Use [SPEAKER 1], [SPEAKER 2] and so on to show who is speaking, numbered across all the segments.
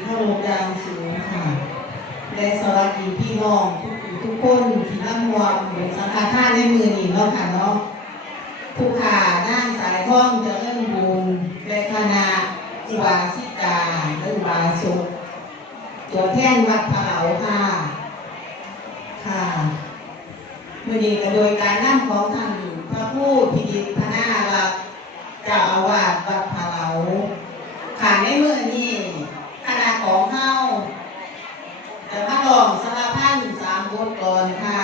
[SPEAKER 1] เข้าโรงยางสูงค่ะ และสวัสดีพี่น้องทุกทุกคนที่นั่งมวมสังฆทานในมือนี่เนาะค่ะเนาะผู้ขานั่งสายท่องเจะเริ่มบุญและคณะอุบาสิกาและอุบาสกตัวแท่นวัดพะเหลาค่ะ ค่ะมือนี้ก็โดยการนั่งของท่านพระผู้พิดิษพนารักเจ้าอาวาสวัดพะเหลาค่ะในมือนี้ คณะของเฮาแต่มาลองสารพันสามบทก่อนค่ะ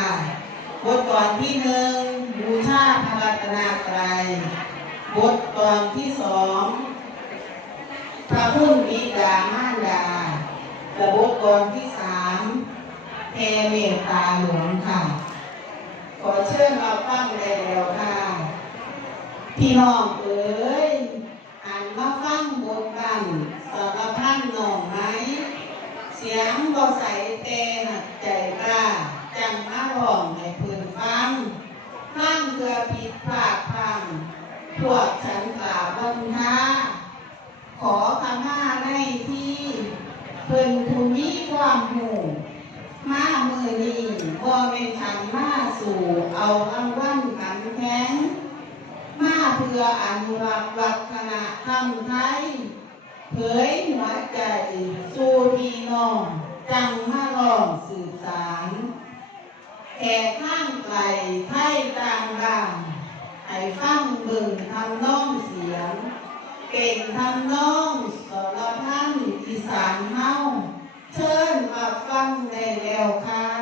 [SPEAKER 1] บทก่อนที่หนึ่งบูชาพระรัตนตรัยบทก่อนที่สองพระพุทธบิดามารดาและบทก่อนที่สามแผ่เมตตาหลวงค่ะ ขอเชิญเราฟังได้แล้วค่ะ พี่น้องเอ๋ยอ่านมาฟังบทกันสารพั นองไหมเสียงบ่ใสเตนักใจกล้าจังมาร้องให้เพื่อนฟังฟังเพื่อผิดพลาดพังพวกฉันกล่าวบนท้าขอคำห้าในที่เพื่อนผู้มีความหูมามือนี้บ่เป็นฉันมาสู่เอารางวัลขันแข็งมาเพื่ออนุรักษ์วัฒนธรรมไทย เผยหัวใจสู่พี่น้องจังมาลองสื่อสารแขกข้างไกลไทยต่างบ้างให้ฟังเบิ่งทำน้องเสียง เก่งทำน้องสรพันอีสานเฮาเชิญมาฟังได้แล้วค่ะ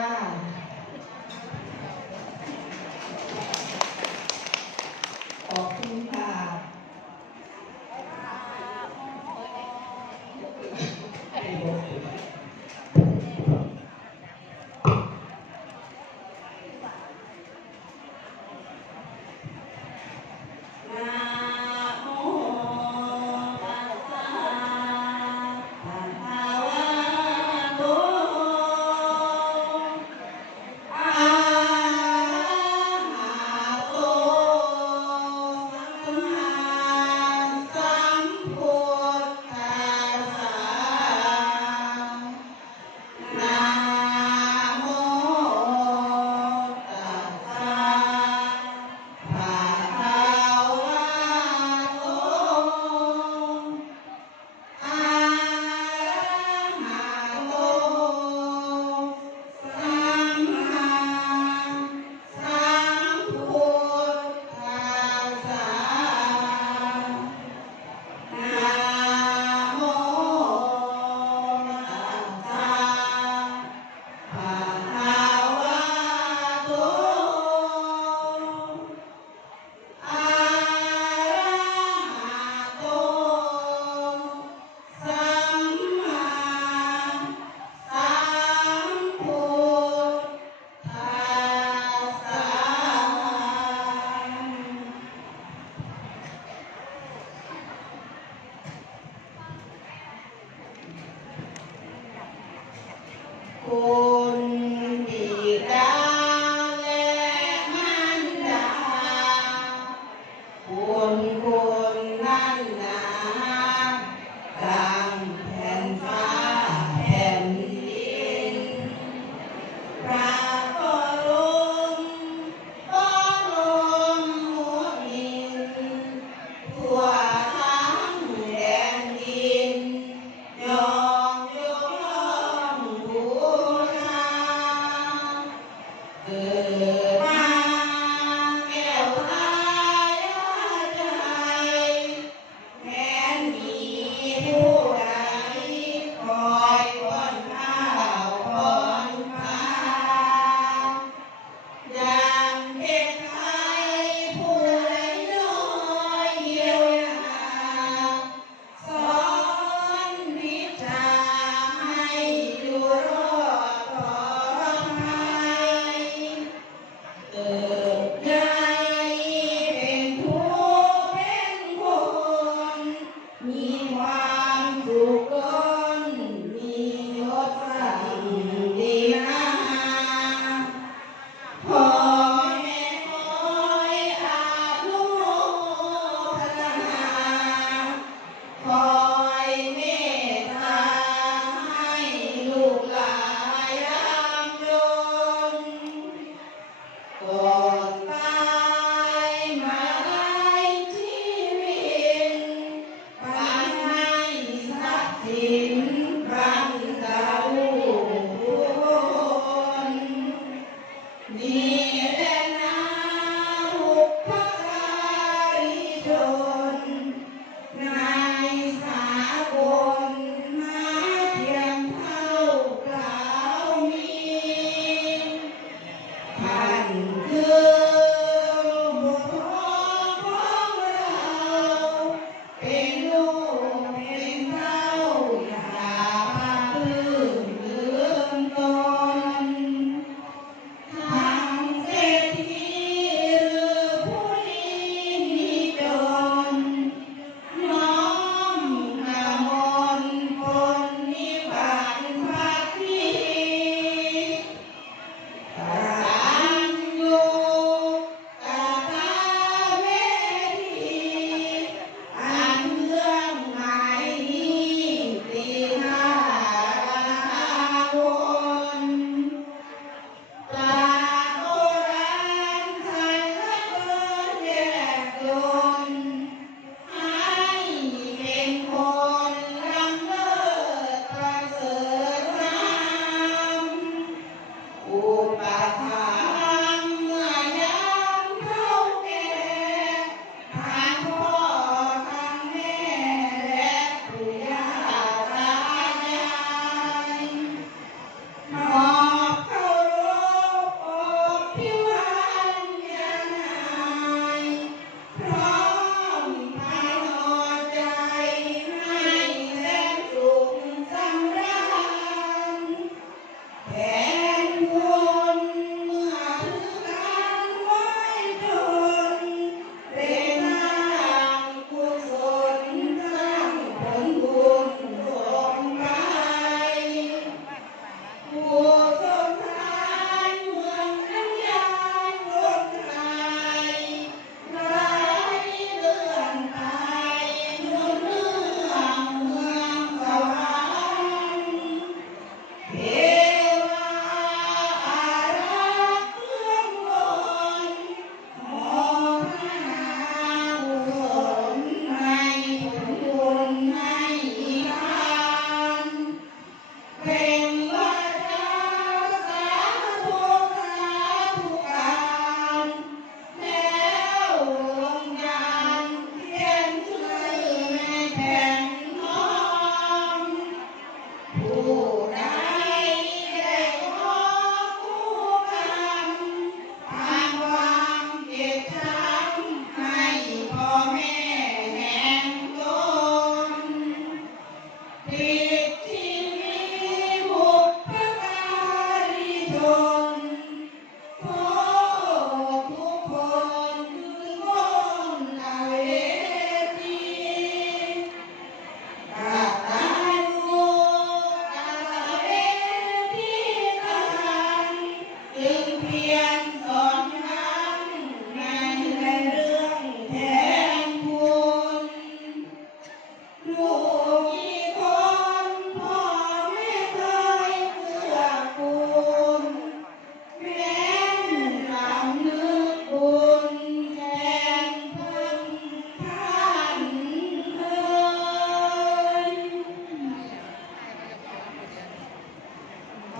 [SPEAKER 2] É...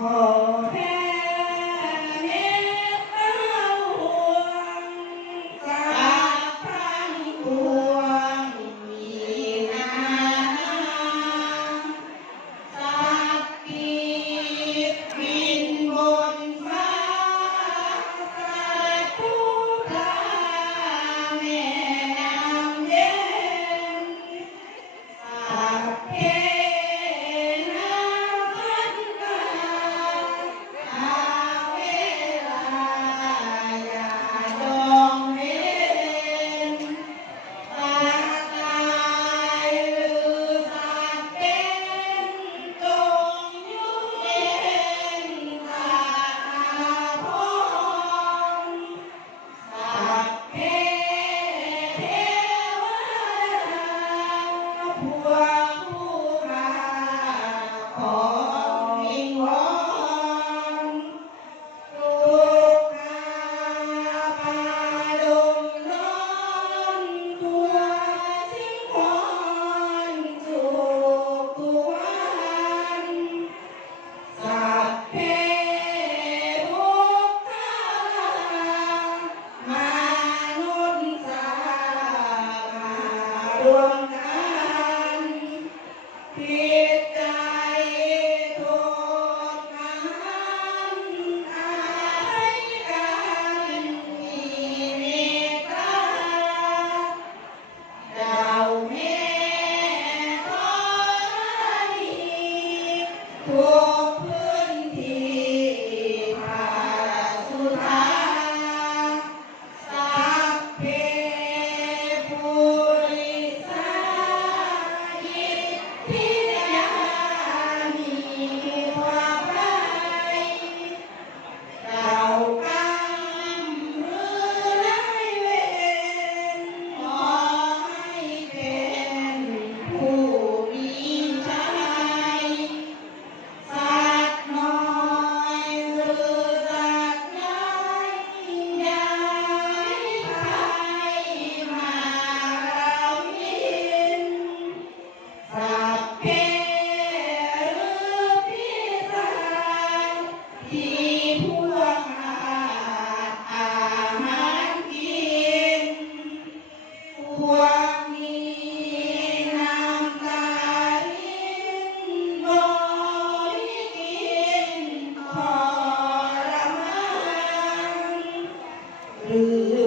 [SPEAKER 2] ข ห